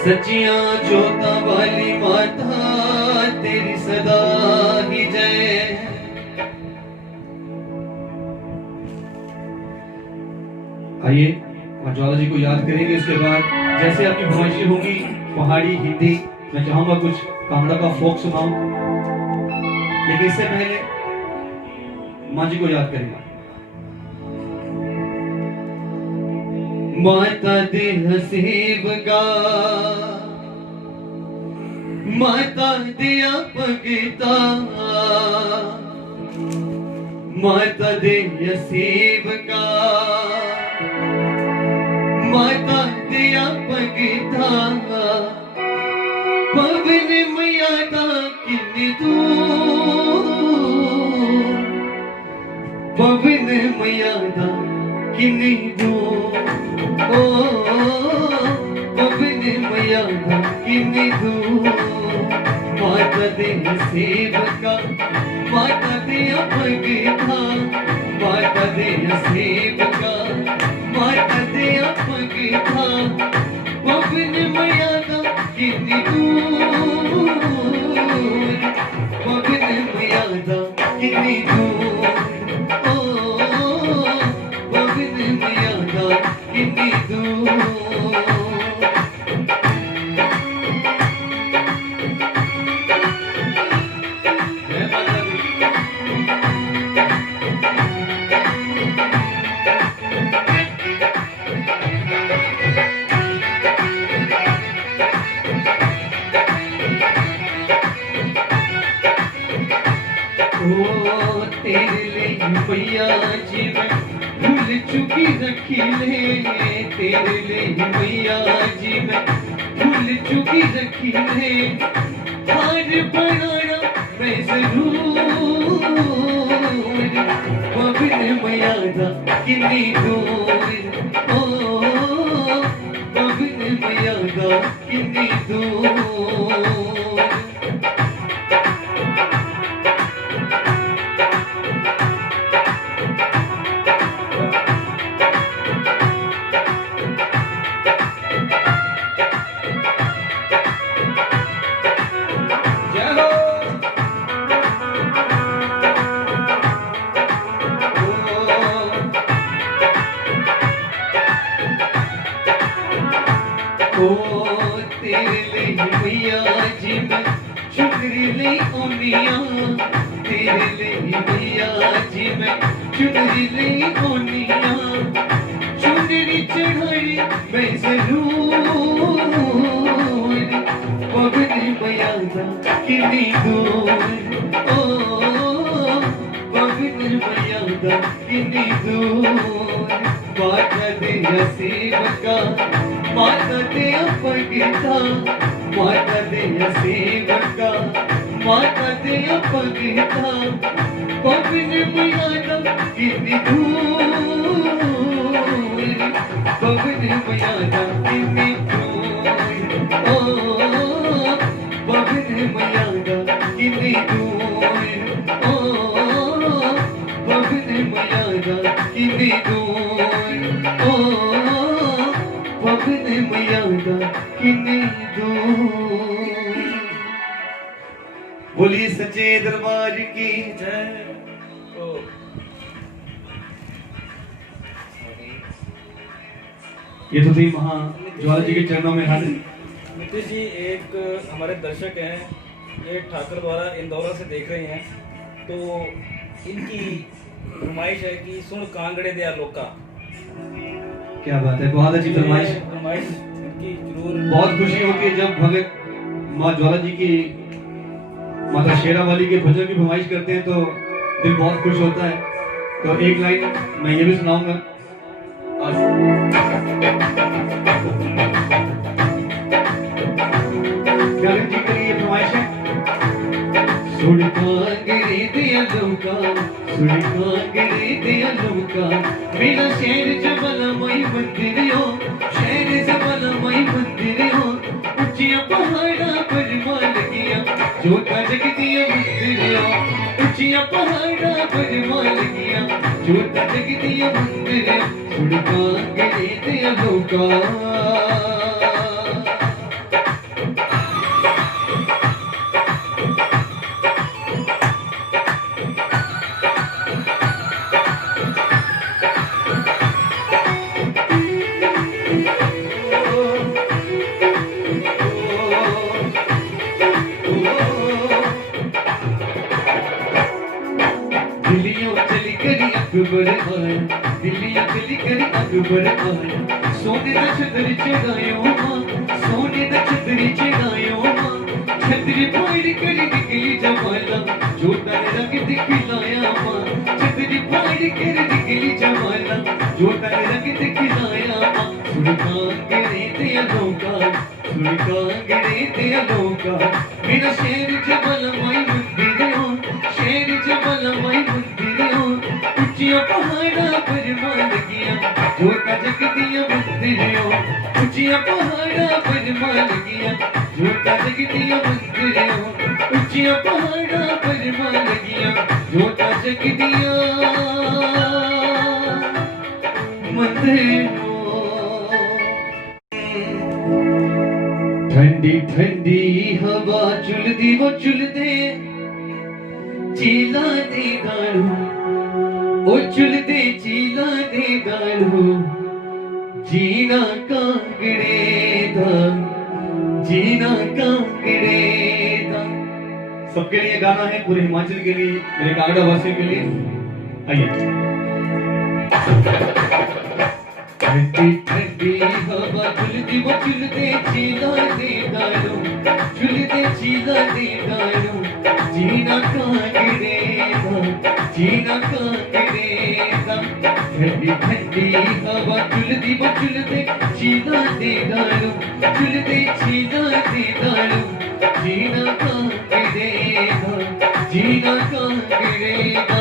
सचिया जोता वाली माता तेरी सदा ही जय। आइए और ज्वाला जी को याद करेंगे। इसके बाद जैसे आपकी फरमाइशी होगी पहाड़ी हिंदी, मैं चाहूंगा कुछ कांगड़ा का फोक सुनाऊं, लेकिन इससे पहले माँ जी को याद करेंगे। माता दे हसीब गा, माता दिया पगता, माता दे हसीब गा, माता दिया पगता, पवन मैया दा किन्नी दूर, पवन मैया दा किन्नी दूर, ओ पवन मैया दा किन्नी दूर। माता दे नसीब का, माता दे पगता, माता दे नसीब का, माता दे पगता, पवन मैया दा किन्नी दूर, पवन मैया दा किन्नी दूर, ओ पवन मैया दा किन्नी दूर। तेरे लिए मैया जी मैं भूल चुकी रखी ले, तेरे लिए मैया जी मैं भूल चुकी रखी ले, हार बनाना मैं जरूर, पवन मैया दा किन्नी दूर, ओ पवन मैया दा किन्नी दूर। तेरे लिए मैया जी मैं चुनरी ले ओनिया, तेरे लिए मैया जी मैं चुनरी ले ओनिया, चुनरी चढ़ाई मैं जरूर, पवन मैया दा किन्नी दूर, ओ पवन मैया दा किन्नी दूर। माता दे नसीब का, माता दे पगता, माता दे नसीब का, माता दे पगता, पवन मैया दा किन्नी दूर, पवन मैया दा किन्नी दूर, ओ पवन मैया दा किन्नी दूर, ओ पवन मैया दा किन्नी दूर, ओ पवन मैया दा किन्नी दूर। बोलिए सच्चे दरबार की जय। ये तो थी महा ज्वाला जी के चरणों में हाजिर। नीतीश जी एक हमारे दर्शक हैं, ये ठाकर द्वारा इंदौर से देख रहे हैं, तो इनकी फरमाइश है कि सुन कांगड़े दिया लोका। क्या बात है, बहुत अच्छी फरमाइश इनकी जरूर। बहुत खुशी होती है जब भगत माँ ज्वाला जी की, माता शेरा वाली के भजन की फरमाइश करते हैं तो दिल बहुत खुश होता है। तो एक लाइन मैं ये भी सुनाऊंगा। जालिम जी के लिए फरमाइश है। सुन कांगड़ी दिया लोका, सुन कांगड़ी दिया लोका, मेरा शेर जबल मई मंदिरियो, शेर जबल मई मंदिरियो, ऊंचिया पहाड़ा पर माल किया, जोता जगदिया मंदिरियो, ऊंचिया पहाड़ा पर माल किया, जोता जगदिया मंदिरियो, सुन कांगड़ी दिया लोका। अकबर आया दिल्ली अकली करी अकबर आया सोने दा छतरी चढ़ायो मां सोने दा छतरी चढ़ायो मां छतरी फाड़ करी निकली जमाला जोता ने रंग दिखलाया मां छतरी फाड़ करी निकली जमाला जोता ने रंग दिखलाया मां सुनका गिरे ते अलोका सुनका गिरे ते अलोका मेरा शेर जबल माई मंदिरों शेर जबल माई मंदिरों ऊंचियों पहाड़ा पर मान गया जोता जगदिया मंदिरों ऊंचियों पहाड़ा पर मान गया जोता जगदिया मंदिरों ऊंचियों पहाड़ा पर मान गया जोता जगदिया मंदिरों ठंडी ठंडी हवा चुलदी वो चुलदे चीला दे गाड़ू ओ चुलदे चीला दे गाड़ू जीना कांगड़े दा जीना कांगड़े दा। सबके लिए गाना है पूरे हिमाचल के लिए मेरे कांगड़ा वासियों के लिए आइए। ठंडी ठंडी हवा चुलदी वो चुलदे चीला दे गाड़ू चुलदे चीला दे गाड़ू जीना कांगड़े दा जीना कांगड़े दा। ठंडी ठंडी हवा चुलदी वो चुलदे चीला दे गाड़ू चुलदे चीला दे गाड़ू जीना कांगड़े दा जीना कांगड़े दा।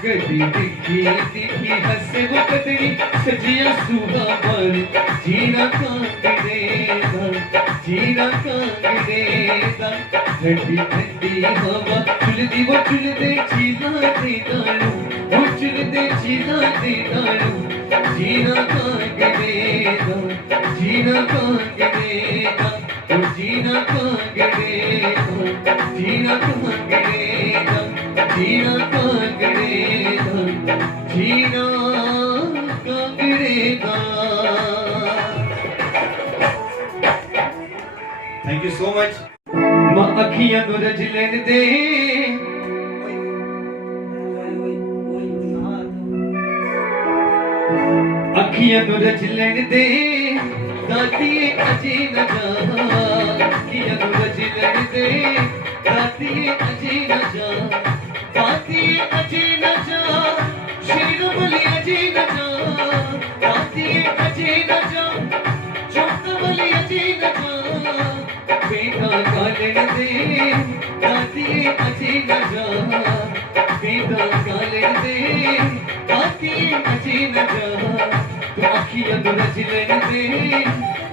दिखी दिखी हंसे वो कतरी सजिया सुहा पर जीना कांगड़े दा जीना कांगड़े दा। ठंडी ठंडी हवा चुलदी वो चुलदे चीला दे गाड़ू वो चुलदे चीला दे गाड़ू जीना कांगड़े दा जीना कांगड़े दा ओ जीना कांगड़े दा जीना कांगड़े दा जीना कांगड़े दा जीना कांगड़े दा। Thank you so much. मां अखियां नु रज लेन दे अखियां नु रज लेन दे दाती अजी न जा अखियां नु रज लेन दे दाती अजी न जा दाती अजी न जा शेर बली अजी न जा दाती अजी न जा चौक बली अजी न जा बेटा काले दे दाती अजी न जा बेटा काले दे दाती अजी न जा तो अखियां तो रज लेन दे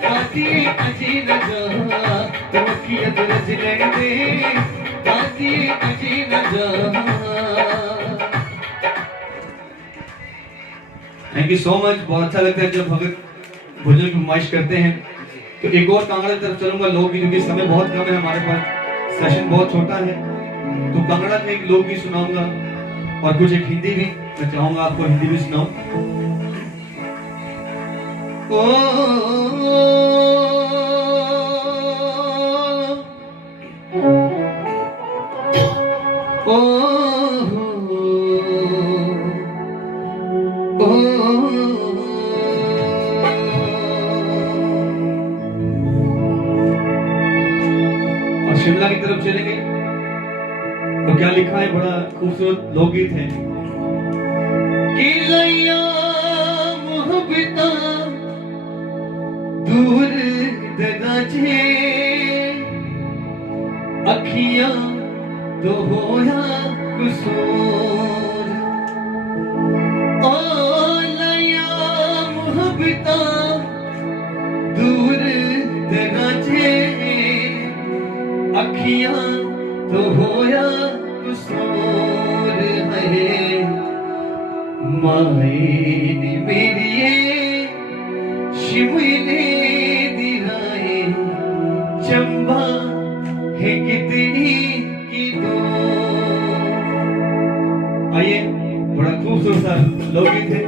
दाती अजी न जा तो अखियां तो रज लेन दे दाती अजी न जा। Thank you so much. बहुत अच्छा लगता है जब भगत भोजन की फरमाइश करते हैं। तो एक और कांगड़ा की तरफ चलूंगा लोकगीत क्योंकि समय बहुत कम है हमारे पास सेशन बहुत छोटा है तो कांगड़ा में एक लोकगीत सुनाऊंगा और कुछ एक हिंदी भी मैं चाहूंगा आपको हिंदी भी सुनाऊं। शिमला की तरफ चलेंगे तो क्या लिखा है, बड़ा खूबसूरत लोकगीत है कि लैया मोहब्बता दूर दराजे अखियां तो होया कसूर ओ अखियां तो होया कसूर है माए ने मेरी शिमले दिलाए चंबा है कितनी की दो। आइए बड़ा खूबसूरत सा लोकगीत है।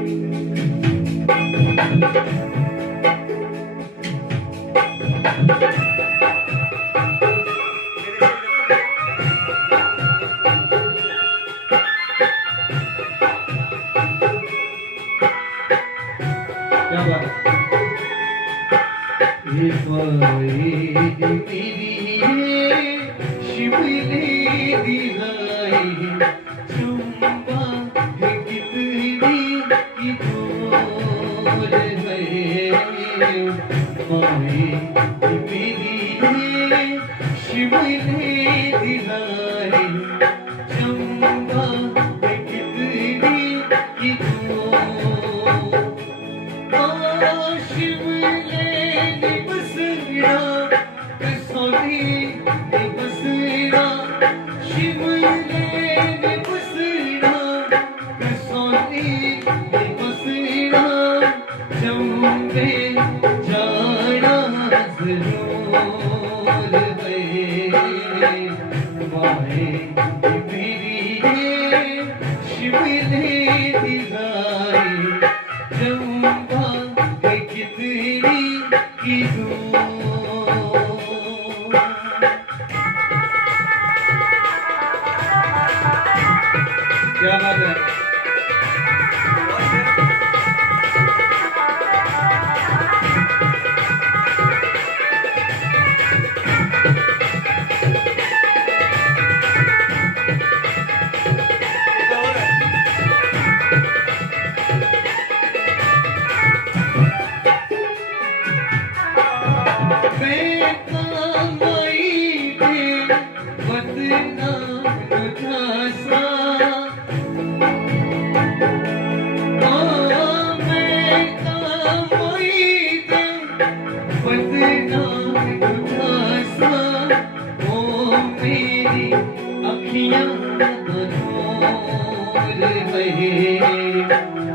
क्या बात है। ये शिमले दिलाए चंबा है कितनी की दूर है माए मेरी शिमले दिलाए चंबा है कितनी की दूर। शिमले ने बसरा कसौली ने बसरा शिमले ने बसरा कसौली ने बसरा चंबे जाना जरूर है माए मेरी शिमले दिलाए चंबा है कितनी की दूर। क्या बात है। अखियां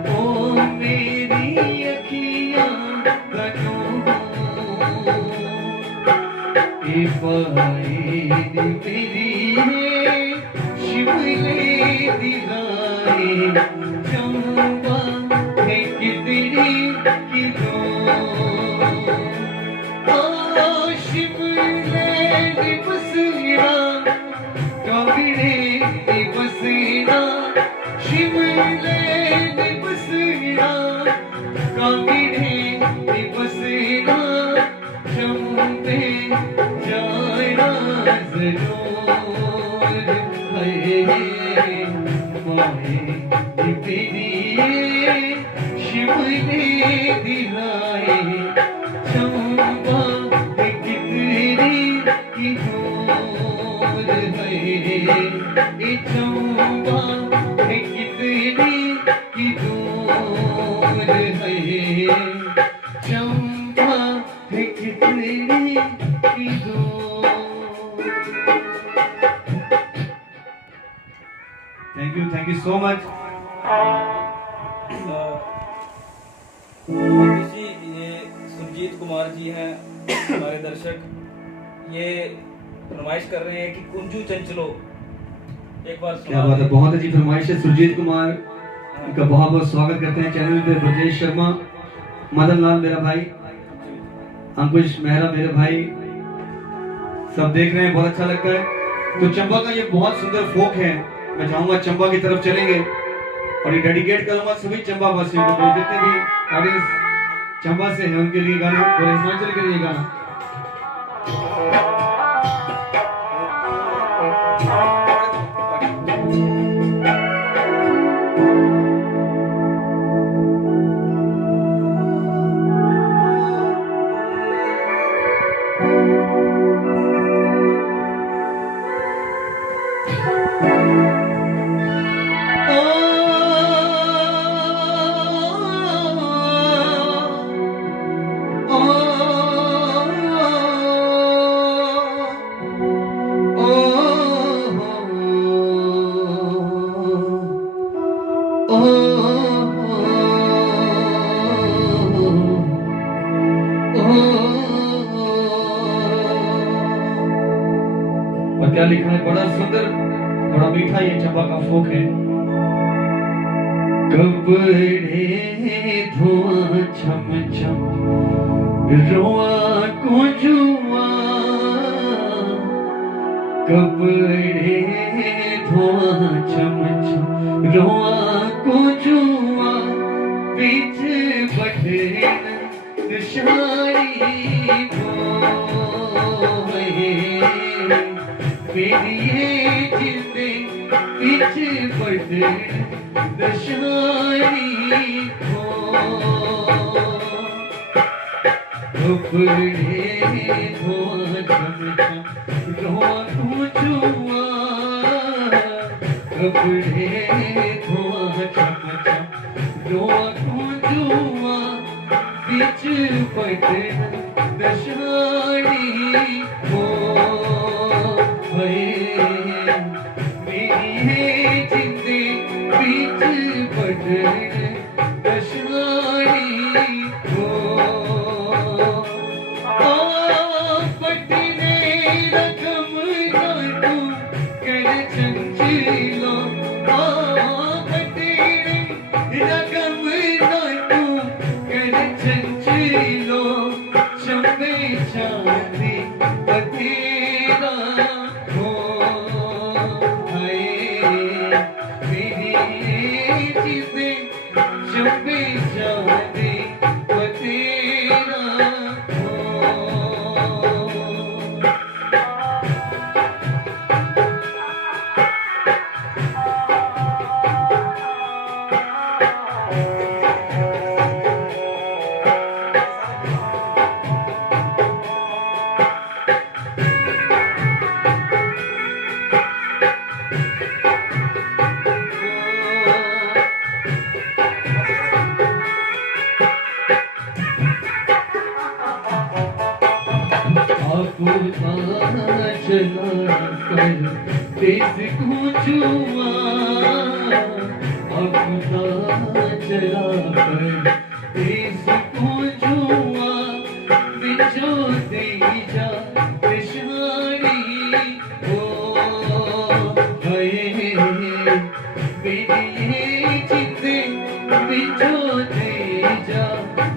ओ मेरी अखियां मेरी शिमले दिलाए चंबा है कितनी की दूर। शिमले ने बसरा कांगड़े ने बसरा शिमले ने बसरा कांगड़े ने बसरा चंबे जाना जरूर है माए तेरी शिमले दिलाए चंबा है कितनी की दूर है चंबा है कितनी की दूर है चंबा है कितनी की दूर। Thank you so much. ये सुरजीत कुमार जी हैं हमारे दर्शक, ये फरमाइश कर रहे हैं कि कुंजू चंचलो एक बार सुना। क्या बात है, बहुत अच्छी फरमाइश है। सुरजीत कुमार का बहुत बहुत स्वागत करते हैं चैनल पे। ब्रजेश शर्मा, मदन लाल मेरा भाई, अंकुश मेहरा मेरे भाई, सब देख रहे हैं, बहुत अच्छा लगता है। तो चंबा का ये बहुत सुंदर फोक है। मैं चाहूंगा चंबा की तरफ चलेंगे और ये डेडिकेट करूंगा सभी चंबा वासियों को, जितने भी ऑडियंस चंबा से हैं उनके लिए गाना, पूरे हिमाचल के लिए गाना। सुंदर, बड़ा मीठा ये चंबा का फोक है। कपड़े धोआ छम छम रोआ को जुआ, कपड़े धोआ छम छम रोआ को जुआ, बीच बटन शारी धोए, मेरी ये जिंदे बीच बटन दशारी हो। कपड़े धोआ छम छम रोआ को जुआ, कपड़े धोआ छम छम रोआ को जुआ, बीच बटन दशारी हो। मेरी है जिंदे बीच बटन दशारी हो। पटने रकम ना तू कर चंचलो, पटने रकम ना तू कर चंचलो, चंबे चांदी बतेरा हो। मेरी चीजें चंबे चांदी बतेरा हो। चला कर तेज को जुआ, अब चला कर तेज को जुआ, बिचो दे जा पेशानी हो। मेरी जिंदे बिचो दे जा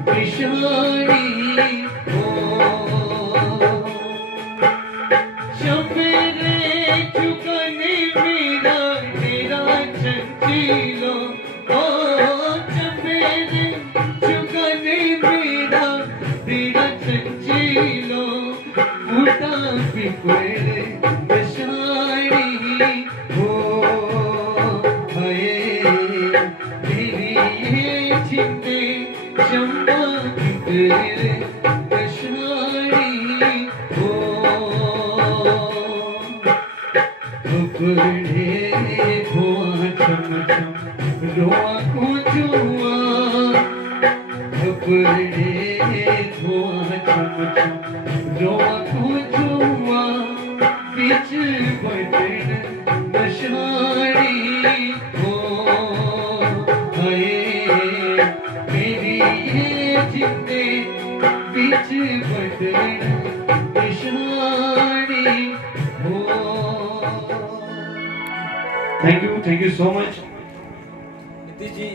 पेशानी हो। चुकाने मेरा तेरा चंचलो, ओ चमेरे चुकाने मेरा तेरा चंचलो, फूटा पिपड़े दशारी हो। मेरी ये जिंदे चंबा पिपड़े दशारी हो। कपड़े धोआ छम छम रोआ को जुआ, कपड़े धोआ छम छम रोआ को जुआ, बीच बटन दशारी हो। मेरी ये जिंदे बीच बटन दशारी हो। Thank you so much Nitish ji.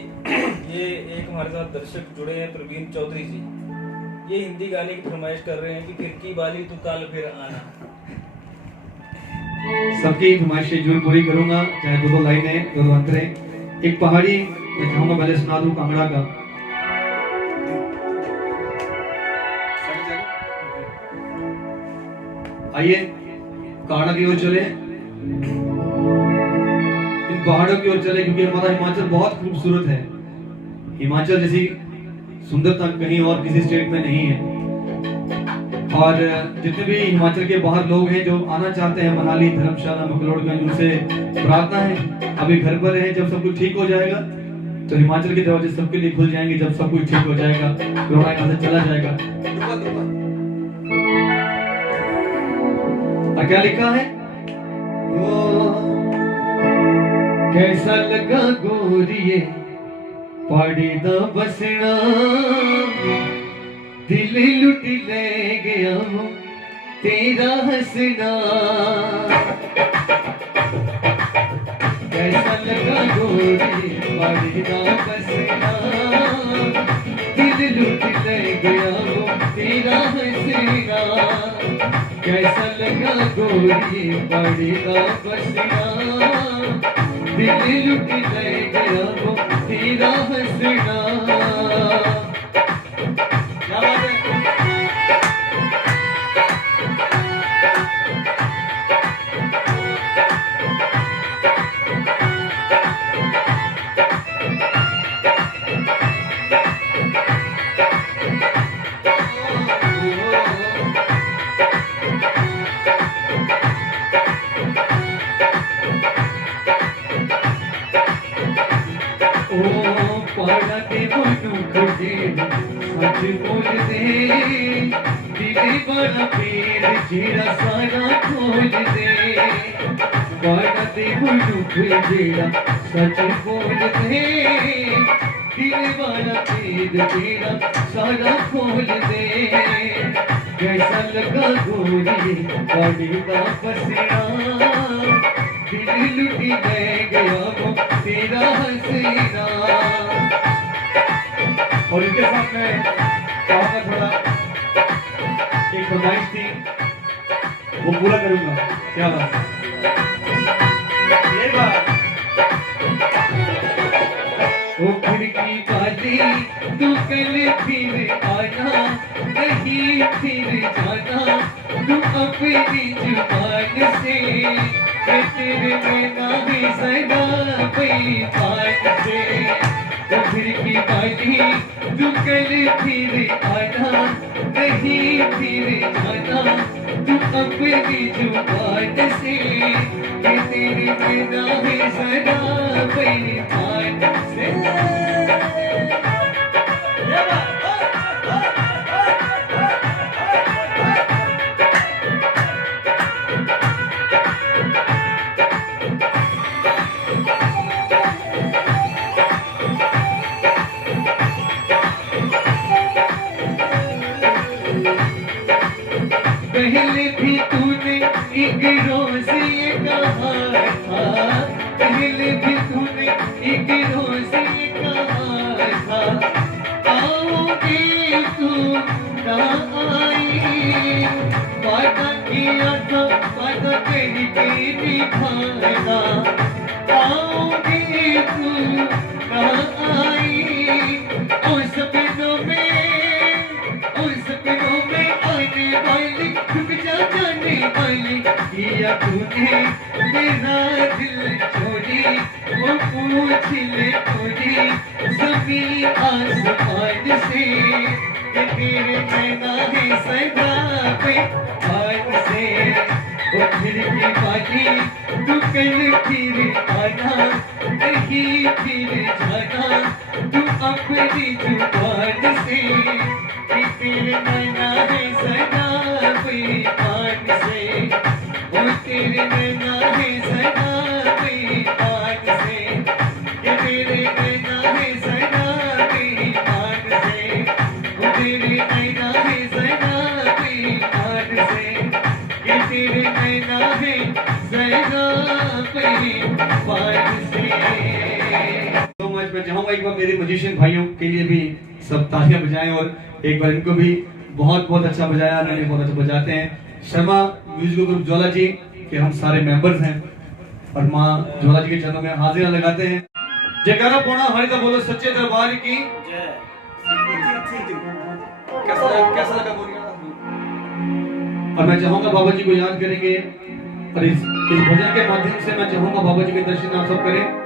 ये एक हमारे साथ दर्शक जुड़े हैं, प्रवीण चौधरी जी। ये हिंदी गाने की फरमाइश कर रहे हैं कि फिर की बाली तू कल फिर आना। सबकी फरमाइशें जरूर पूरी करूंगा, चाहे दो लाइनें दो अंतरे। एक पहाड़ी मैं चाहूंगा पहले सुना दूं कांगड़ा का। आइए कांगड़ा की ओर चले, पहाड़ों की ओर चले, क्योंकि हमारा हिमाचल बहुत खूबसूरत है। हिमाचल जैसी सुंदरता कहीं और किसी स्टेट में नहीं है। और जितने भी हिमाचल के बाहर लोग हैं जो आना चाहते हैं, मनाली, धर्मशाला, मकलोडगंज, उनसे प्रार्थना है अभी घर पर रहे। जब सब कुछ ठीक हो जाएगा तो हिमाचल के दरवाजे सबके लिए खुल जाएंगे। जब सब कुछ ठीक हो जाएगा, कोरोना यहाँ से चला जाएगा। और क्या लिखा है? कैसा लगा गोरिए पहाड़ी दा बसना, दिल लुट ले गया तेरा हंसना। कैसा लगा गोरी बाड़ी का बसना, दिल लुट ले गया वो तेरा हंसना। कैसा लगा गोरी बाड़ी का बसना, दिल लुट ले गया वो तेरा हंसना। क्या बात है? पाड़ा दे मनु खुदे सच बोल दे, दिले बड़ा पीर जेरा सारा खोल दे। पाड़ा दे मनु खुदे सच बोल दे, दिले बड़ा पीर जेरा सारा खोल दे। कैसा लगा गोरी बाड़ी का बसना, दिल लुटी ले गया वो तेरा हंसना। और इनके साथ में चाहूंगा थोड़ा एक फरमाइश थी वो पूरा करूंगा। क्या बात ये बात। वो खिड़की वाली तू कल फिर आना, नहीं फिर जाना तू अपनी जुबान से, तेरे नैना भी सदा पैमान से। वो खिड़की वाली तू कल फिर आना, नहीं फिर जाना तू अपनी जुबान से, तेरे नैना भी सदा पैमान से। पहले भी तूने एक रोज ये कहा था, पहले भी तूने एक रोज ये कहा था, आओगे तू ना आई। वादा किया था वादा तेरी बेटी भाना, आओगे तू ना आई। और सपनों में आने वाली छुप जा जाने वाली, किया तूने मेरा दिल चोरी, वो पूछ ले थोड़ी जमीन आसमान से, कि तेरे नैना है सदा पैमान से। वो खिड़की वाली तू कल फिर आना, नहीं फिर जाना तू अपनी जुबान से, कि तेरे नैना है सदा पैमान से। वो तेरे नैना है सदा पैमान से, कि तेरे नैना है सदा पैमान से। वो तेरे नैना है सदा पैमान से, कि तेरे नैना है सदा पैमान से। तो मैं चाहूंगा एक बार मेरे म्यूजिशियन भाइयों के लिए भी सब तालियां बजाएं, और एक बार इनको भी बहुत बहुत अच्छा बजाया, मैंने बहुत अच्छा बजाते हैं। शर्मा म्यूजिकल ग्रुप ज्वाला जी के हम सारे मेंबर्स हैं, और माँ ज्वाला जी के चरणों में हाजिरा लगाते हैं। जयकारा पोना हरिता बोलो सच्चे दरबार की जय। कैसा लगा बोलिए। और मैं चाहूंगा बाबा जी को याद करेंगे, और इस भजन के माध्यम से मैं चाहूंगा बाबा जी के दर्शन आप सब करें।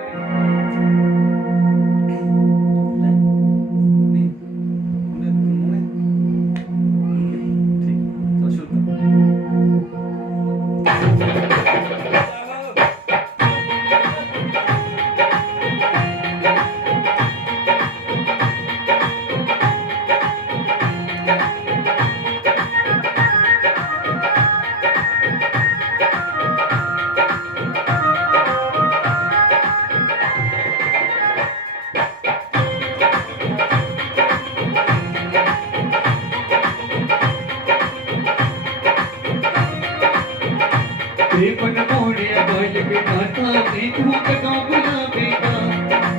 खाता मैं तू कदों बुलावेगा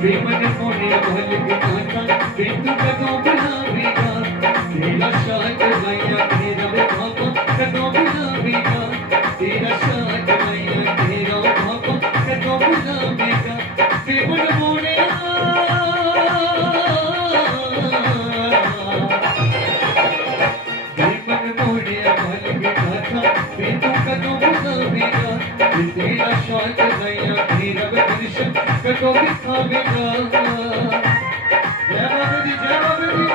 बेमन मोने भल के खाता मैं तू कदों बुलावेगा तेरा शाद मैया तेरा बाबा कदों बुलावेगा तेरा शाद मैया तेरा बाबा कदों बुलावेगा बेमन मोने तेरा शाद मैया तेरा दर्शन कदों दिखावेगा जय बाबा दी जय बाबा दी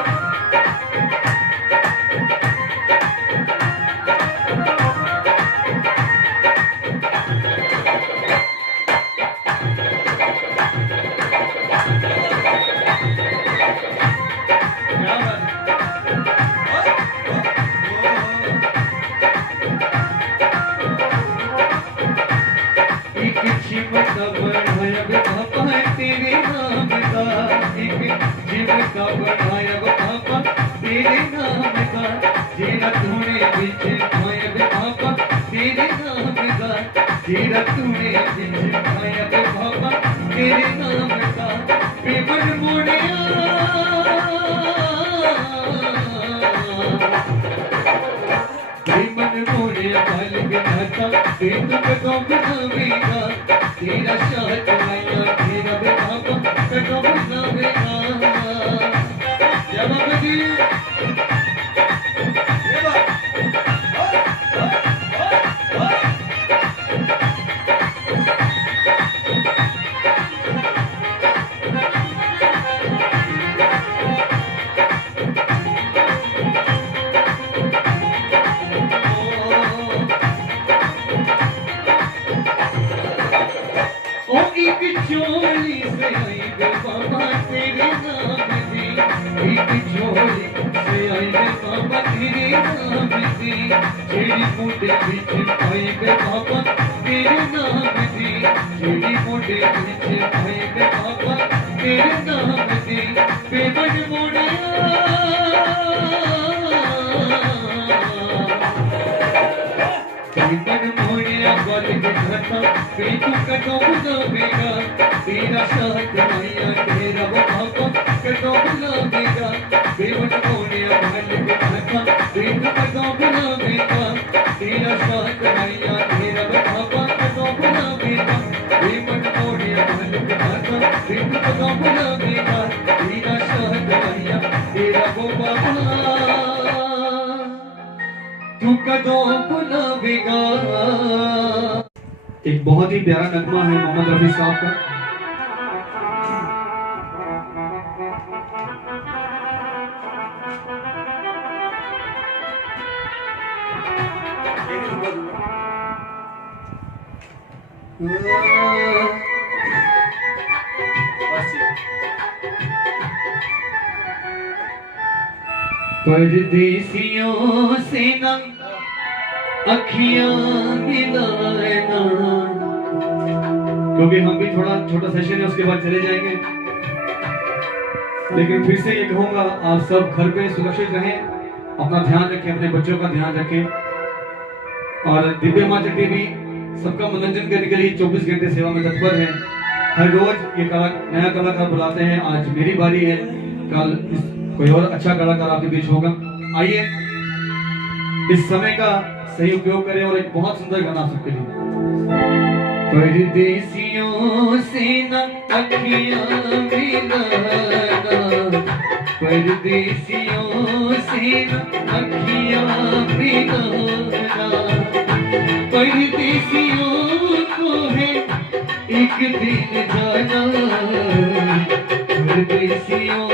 जीवका बढ़ाया बाबा तेरे नाम का एक जीवका बढ़ाया बाबा तेरे नाम का जेरा तूने बिच पाया बाबा तेरे नाम का जेरा तूने बिच पाया बाबा तेरे नाम का बेमन मोड़िया बेमन मोड़िया बाल के नाता बेतु कदों बुलावेगा तेरा शाद मैया तेरा बाबा कदों बुलावेगा जय बाबा जी एक चोली से आई बाबा तेरे नाम दी एक चोली से आई बाबा तेरे नाम दी जेड़ी मुंडे विच पाई बाबा तेरे नाम दी जेड़ी मुंडे विच पाई बाबा तेरे नाम दी बेमन मोड़िया बेमन मोड़िया गल के खाता बेतु कदों बुलावेगा तेरा शाद मैया तेरा बाबा कदों बुलावेगा बेमन मोड़िया गल के खाता बेतु कदों बुलावेगा तेरा शाद मैया तेरा बाबा कदों बुलावेगा बेमन मोड़िया गल के खाता बेतु कदों बुलावेगा तेरा शाद मैया तेरा बाबा तू कदों बुलावेगा। एक बहुत ही प्यारा नगमा है मोहम्मद रफी साहब का। परदेसियों से न अखियां मिलाना, क्योंकि हम भी थोड़ा छोटा सेशन है उसके बाद चले जाएंगे। लेकिन फिर से ये कहूंगा, आप सब घर पे सुरक्षित रहें, अपना ध्यान रखें, अपने बच्चों का ध्यान रखें। और दिव्य माँ चट्टी भी सबका मनोरंजन करने के लिए 24 घंटे सेवा में तत्पर है। हर रोज ये नया कलाकार बुलाते हैं। आज मेरी बारी है, कल कोई और अच्छा कलाकार आपके बीच होगा। आइए इस समय का सही उपयोग करें और एक बहुत सुंदर गाना सबके लिए। परदेसियों से न अखियां मिलाना, परदेसियों से न अखियां मिलाना, परदेसियों को है एक दिन जाना, परदेसियों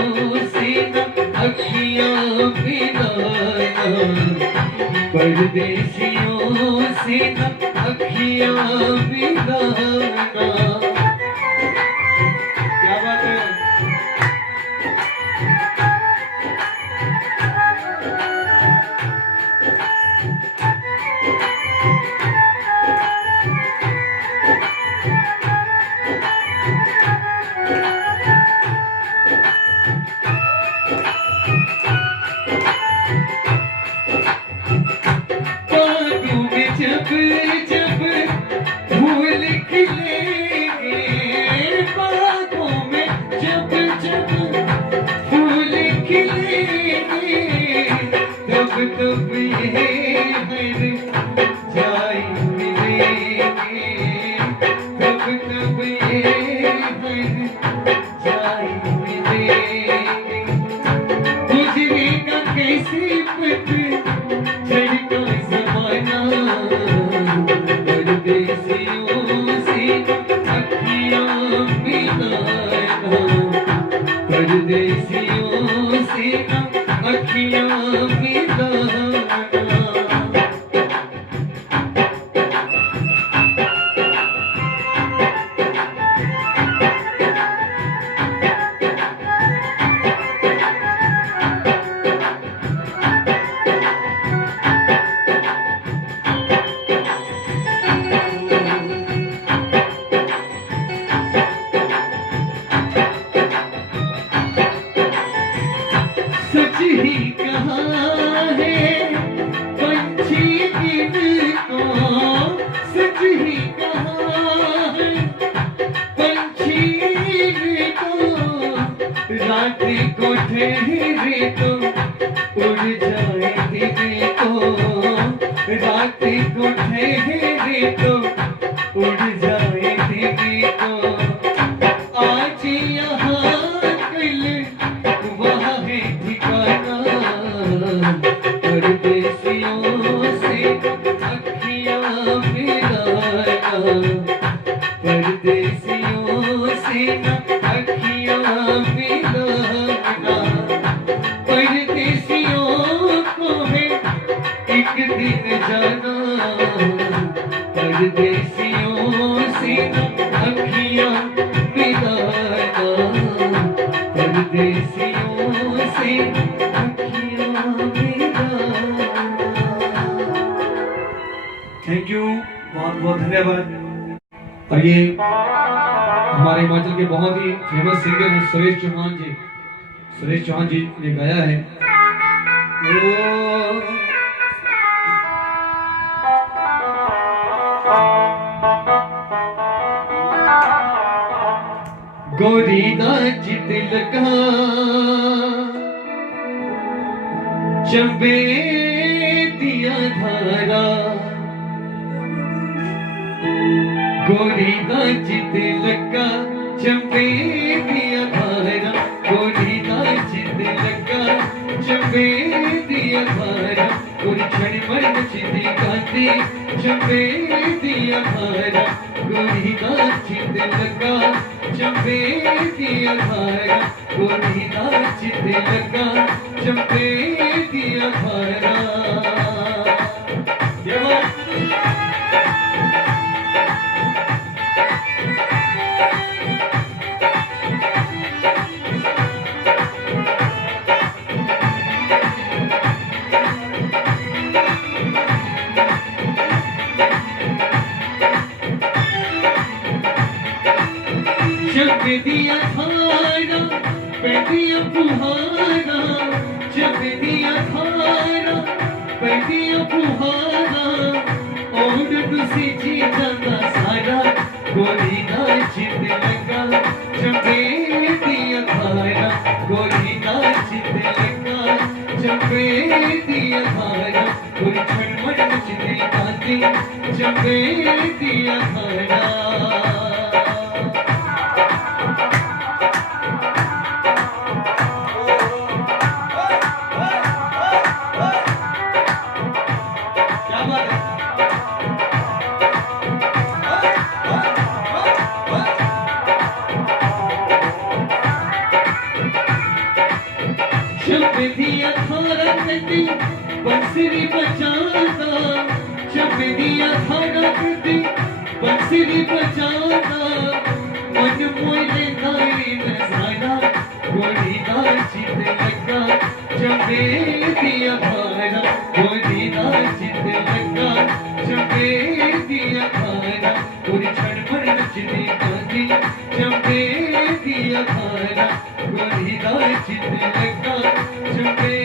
से न अखियां मिलाना, परदेसियों से न अखियां मिलाना। क्या बात है। जब जब फूल खिले रात को ठहरे तो उड़ जाए दिन को, रात को ठहरे तो उड़ जाए दिन को। आज यहाँ कल वहाँ है ठिकाना, परदेसियों से अखियाँ मिलाना, परदेसियों से अखियाँ मिलाना। परदेसियों को है एक दिन जाना, परदेसियों से अखियाँ मिलाना, परदेसियों से अखियाँ मिलाना। थैंक यू, बहुत बहुत धन्यवाद। और ये हमारे हिमाचल के बहुत ही फेमस सिंगर हैं सुरेश चौहान जी। सुरेश चौहान जी ने गाया है गोरी नाच तिलका चंबे दिया धारा, गोरी नाच तिलका चंबे दिया धारा, गोरी नाच तिलका चंबे दिया धारा। गोरी क्षण मर नचती गाती चंबे दिया धारा, गोरी नाच तिलका चंबे दिया धारा, गोरी नाच तिलका चंबे दिया धारा। जब दिया धारा बैठिया फुहारा, जब दिया धारा बैठिया फुहारा, और तुसी जी जाना सारा। गोरी नाच तिलका चंबे दिया धारा, गोरी नाच तिलका चंबे दिया धारा। गोरी क्षण मर नचती गाती चंबे दिया धारा। जब दिया धारा कटी बंसरी बजाना, जब दिया धारा कटी बंसरी बजाना, मन मोले नारी नजारा। गोरी नाच तिलका चंबे दिया धारा, गोरी नाच तिलका चंबे दिया धारा। गोरी क्षण भर नचती गाती चंबे दिया धारा, गोरी नाच तिलका चंबे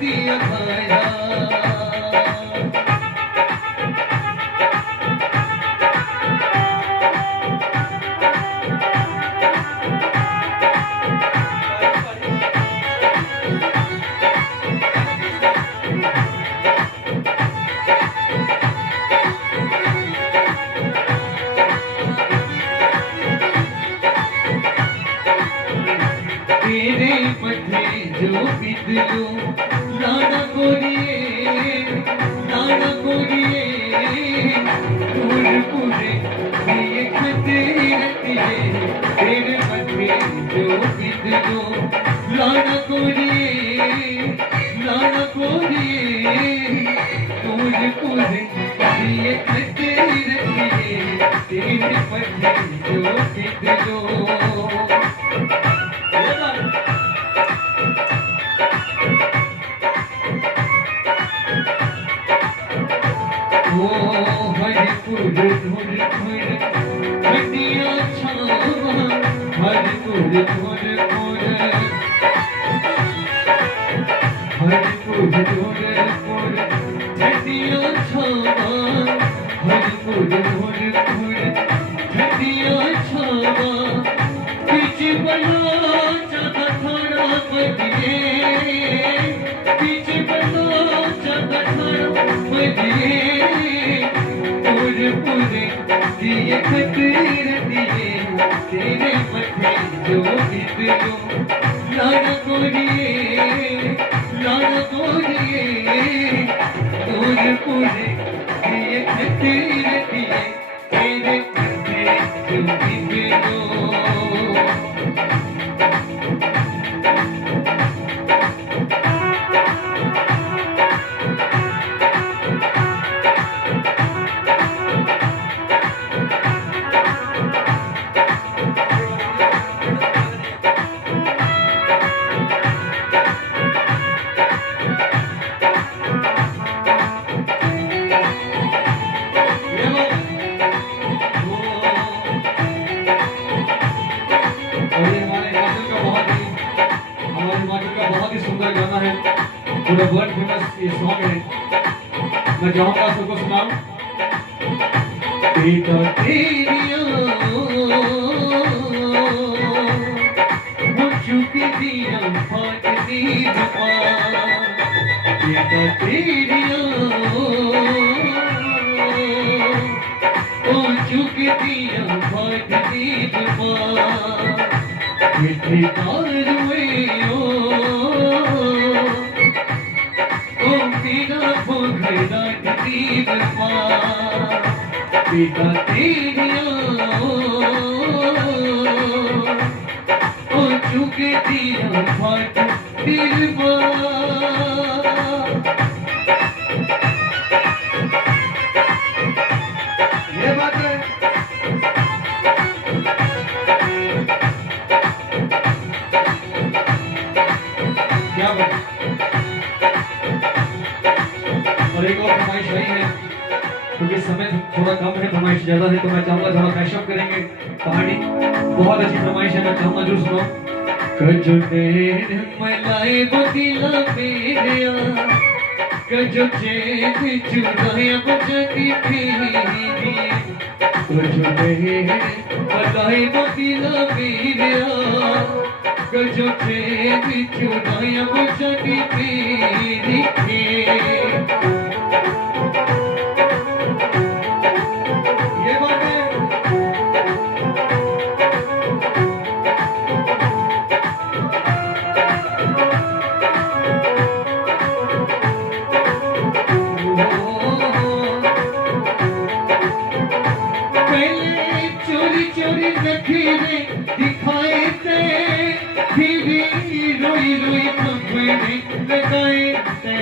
दिया धारा। तेरे पथे जो बिदलो लाना गोरिए, लाना गोरिए, पूरे ये खते रतिए। तेरे पथे जो बिदलो लाना गोरिए, लाना गोरिए, पूरे ये खते रतिए। तेरे पथे जो बिदलो हरिपुर धुर धुर खटिया छावा, हरिपुर धुर धुर, हरिपुर धुर धुर खटिया छावा, हरिपुर धुर धुर खटिया छावा। बीच बला ज्यादा दिए खतरे दिए तेरे मथे जो इतनो लाना गोरिए दूर पूरे दिए खतरे दिए तेरे मथे जो इतनो सुंदर गाना है, पूरा वर्ल्ड फेमस ये सॉन्ग है। मैं चाहूंगा सबको सुनाऊं। बेटा तेरिया वो चुकी दिया फाटती दफा, बेटा तेरिया वो चुकी दिया फाटती दफा, मिठी तार में बेटा तेरिया ओ चुके दिया फाट दिलवा। ये बात है। क्या बात। और एक और फरमाइश आई है, क्योंकि समय थोड़ा कम है, फरमाइश ज्यादा है, तो मैं चाहूंगा थोड़ा कैशअप करेंगे कहानी। बहुत अच्छी फरमाइश है, मैं चाहूंगा जरूर सुनो। कजो देर मलाई बोतिला मेरिया कजो चेत चुराया बजती तेरी, कजो देर मलाई बोतिला मेरिया कजो चेत चुराया बजती तेरी। दिखाए थे फिर रोई रोई पखड़ी लगाए थे,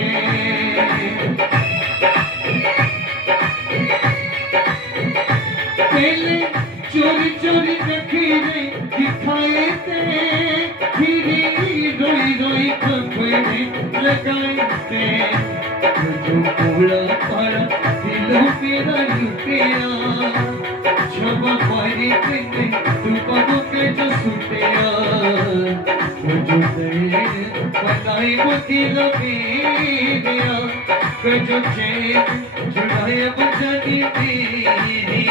पहले चोरी चोरी नखीरे दिखाए थे फिर रोई रोई पखड़ी लगाए थे। जो पूरा पारा दिलों मेरा लुटिया क्षमा पारी तेने तू पदों के जो सुटिया, वो जो तेरे बताई वो दिल मेरिया जो चैन छुड़ाया बजानी तेरी,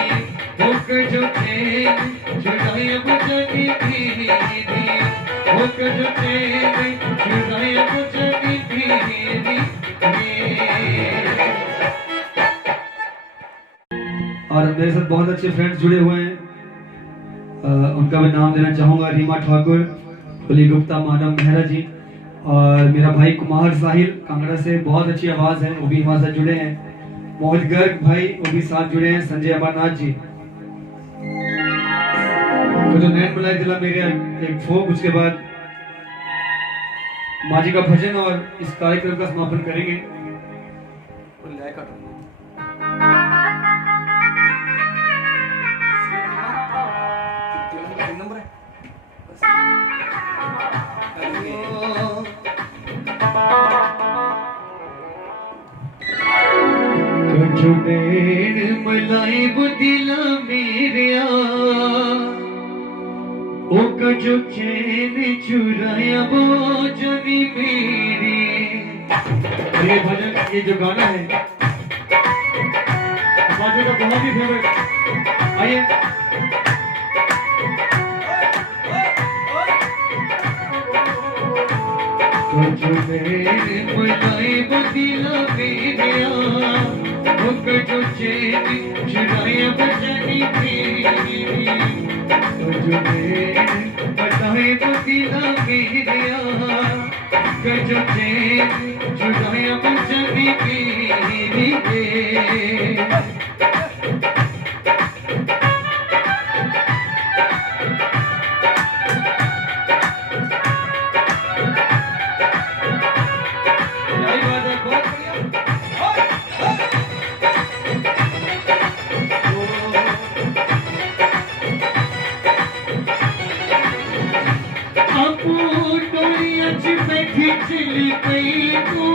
वो जो चैन छुड़ाया बजानी तेरी, वो जो चैन छुड़ाया बजानी तेरी। और मेरे साथ बहुत अच्छे फ्रेंड्स जुड़े हुए हैं, उनका मैं नाम देना चाहूंगा। रीमा ठाकुर, कुली गुप्ता, मानव मेहरा जी, और मेरा भाई कुमार साहिल कांगड़ा से, बहुत अच्छी आवाज है, वो भी हमारे साथ जुड़े हैं। मोहित गर्ग भाई वो भी साथ जुड़े हैं। संजय अमरनाथ जी, तो जो नैन मलाई दिला मेरे एक फोक, उसके बाद माँ जी का भजन और इस कार्यक्रम का समापन करेंगे। कजो देर मलाई बुदिला मेरिया ओ कजो चैन चुराया वो जनी मेरी। ये भजन, ये जो गाना है बाजू का बहुत ही फेवरेट। आइए कजो देर मलाई बुदिला मेरिया जो चैन चुराया बचनी मेरी, जो चैन बताए वो दिला मेरिया, जो चैन चुराया बचनी मेरी। चली गई तू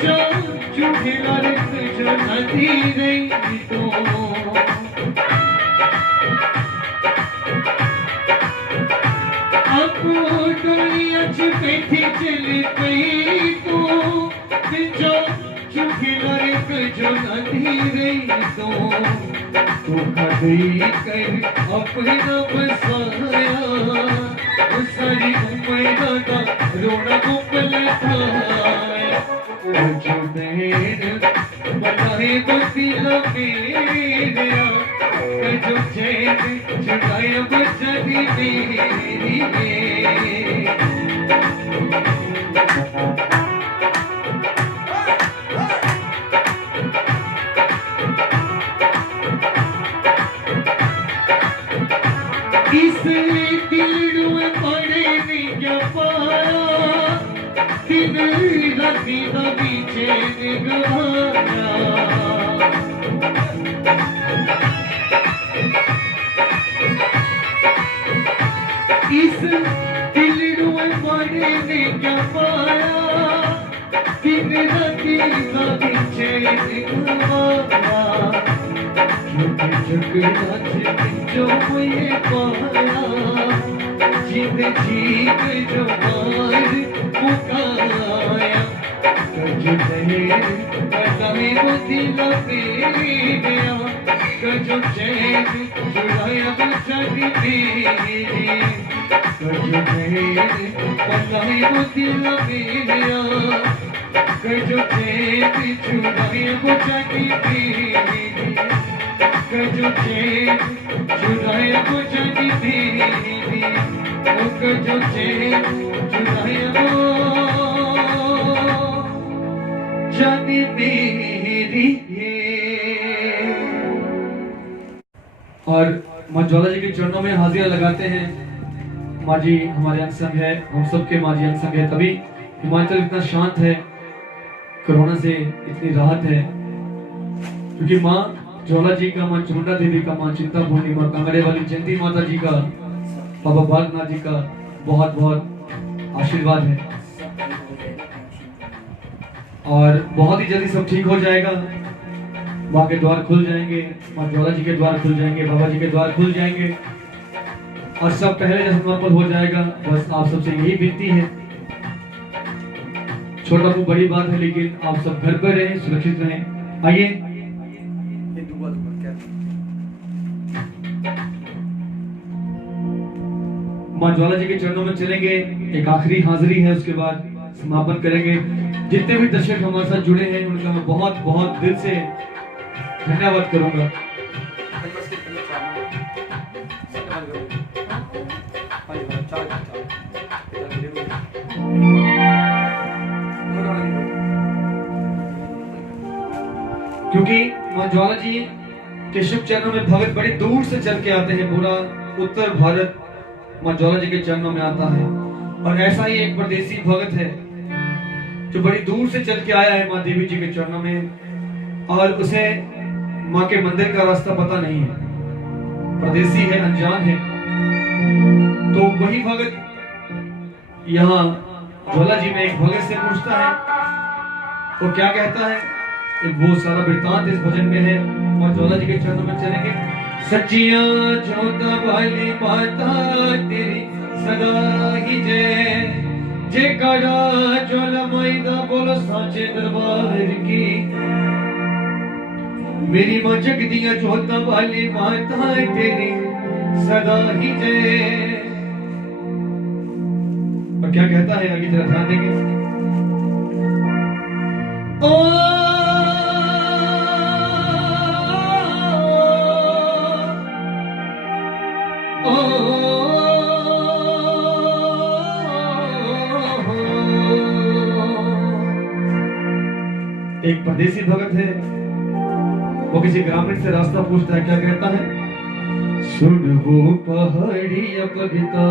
जो झूठी लड़क जो नदी रही तो, अब दुनिया बैठी चली गई तू जो झूठी लड़क जो नदी रही तो, तू खड़ी कर अपना बसाया सारी उम्र का रोना मुकल खाया, जो देर बनाए तो दिला मेरा, जो चैन चुराया बचनी मेरी। इस दिल में पड़े नहीं क्या पाया, दिन राती का पीछे निगवाया, इस दिल में पड़े नहीं क्या पाया, दिन राती का पीछे निगवाया, जो मुझे पाया जीत जीत जो मार मुकाया, जो देर बताए वो दिला मेरिया, जो चैन चुराया बचनी मेरी, जो देर बताए वो दिला मेरिया, जो चैन चुराया बचनी मेरी, जो चैन चुराया बचनी मेरी, जो चैन चुराया बचनी मेरी। और माँ ज्वाला जी के चरणों में हाजिरा लगाते हैं। माँ जी हमारे अंग संग है, हम सबके माँ जी अंग संग है, तभी हिमाचल इतना शांत है, कोरोना से इतनी राहत है, क्योंकि माँ ज्वाला जी का, माँ चामुंडा देवी का, माँ चिंतामणि, माँ कांगड़े वाली जयंती माता जी का, बाबा बालकनाथ जी का बहुत बहुत आशीर्वाद है। और बहुत ही जल्दी सब ठीक हो जाएगा, माँ के द्वार खुल जाएंगे, माँ ज्वाला जी के द्वार खुल जाएंगे, बाबा जी के द्वार खुल जाएंगे, और सब पहले जैसा नॉर्मल हो जाएगा। बस आप सबसे यही विनती है, छोटा तो बड़ी बात है, लेकिन आप सब घर पर रहें, सुरक्षित रहें। आइए माँ ज्वाला जी के चरणों में चलेंगे, एक आखिरी हाजिरी है, उसके बाद समापन करेंगे। जितने भी दर्शक हमारे साथ जुड़े हैं उनका मैं बहुत बहुत दिल से धन्यवाद करूंगा। क्योंकि माँ ज्वाला जी के शुभ चरणों में भगत बड़ी दूर से चल के आते हैं, पूरा उत्तर भारत माँ ज्वाला जी के चरणों में आता है। और ऐसा ही एक परदेसी भगत है जो बड़ी दूर से चल के आया है माँ देवी जी के चरणों में, और उसे माँ के मंदिर का रास्ता पता नहीं है, परदेसी है, अनजान है। तो वही भगत यहाँ ज्वाला जी में एक भगत से पूछता है, वो क्या कहता है, वो सारा वृत्तांत इस भजन में है। और ज्वाला जी के चरणों में चलेंगे। सच्चिया जोता वाली माता तेरी सदा ही जय जयकारा, ज्वाला माई दा बोलो साचे दरबार की। मेरी मां जगदिया जोता वाली माता तेरी सदा ही जय। और क्या कहता है आगे जरा ध्यान देंगे। ओ एक परदेसी भगत है, वो किसी ग्रामीण से रास्ता पूछता है, क्या कहता है? सुन वो पहाड़िया भगता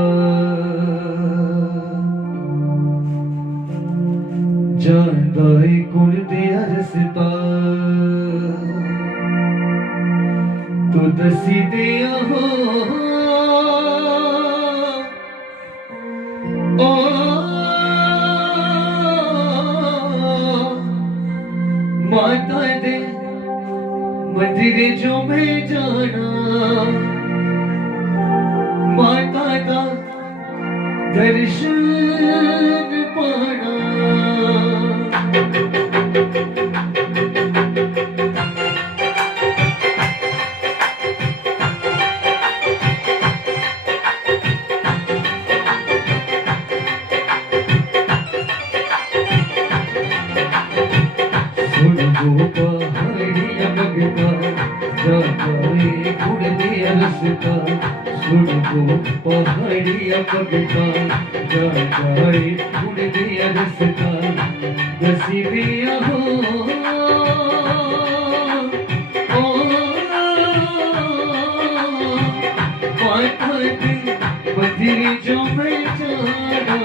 जानदा है गुण दिया रसता, तो दसी दिया हो माता दे मंदिर जो मैं जाना, माता का दर्शन पाना। वो पहाड़िया भगता जाए गुड़ दिया रसता, सुन वो पहाड़िया भगता जाए गुड़ दिया रसता, दसी दिया हो मंदिर जो मैं जाना,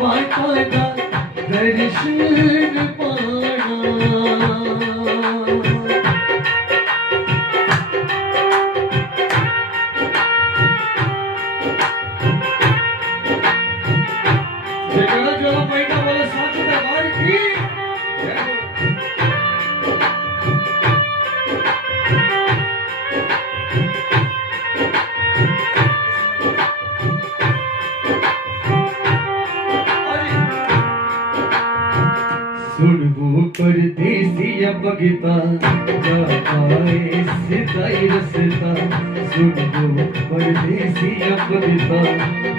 माता का दर्शन पाना। जगह जो बैठा बोले साथ दरबार की सुन वो परदेसिया भगता जाए सिताई रसता, सुन वो परदेसिया भगता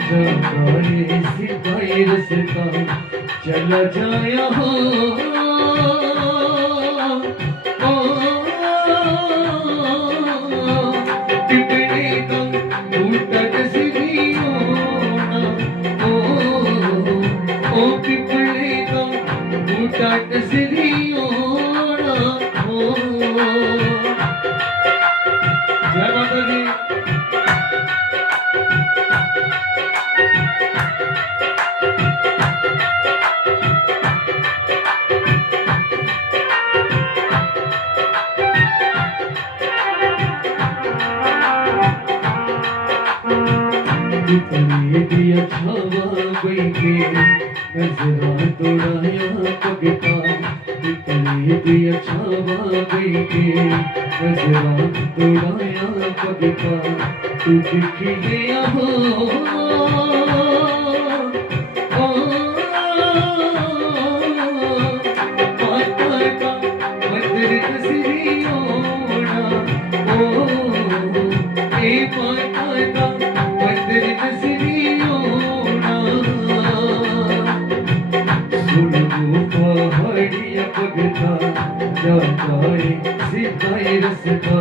जाए सिताई रसता, चला जाया हो टिपने का टूटा नजरियों ओ टिपने का टूटा नजरियों हो। जय माता दी। कितनी दिया छावा बैठे नजरा तोड़ाया भगता, कितनी दिया छावा बैठे नजरा तोड़ाया भगता, तू दिख लिया हो माता का मंदिर तस्वीरों ए माता का मंदिर तस्वीरों। सुन वो पहाड़िया भगता जाए सिताई रसता,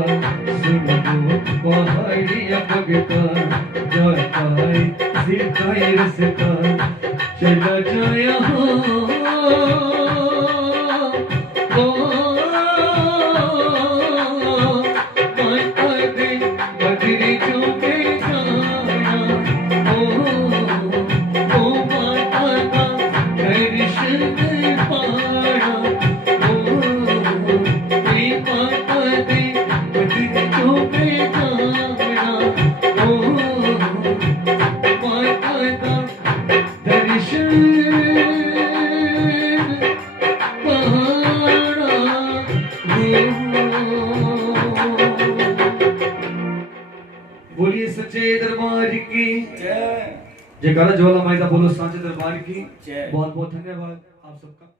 सुन वो पहाड़िया भगता जाए सिताई रसता, चला जाया हो बोलिए सच्चे दरबार की जय। जयकारा ज्वाला माता बोलो सांचे दरबार की। बहुत बहुत धन्यवाद आप सबका।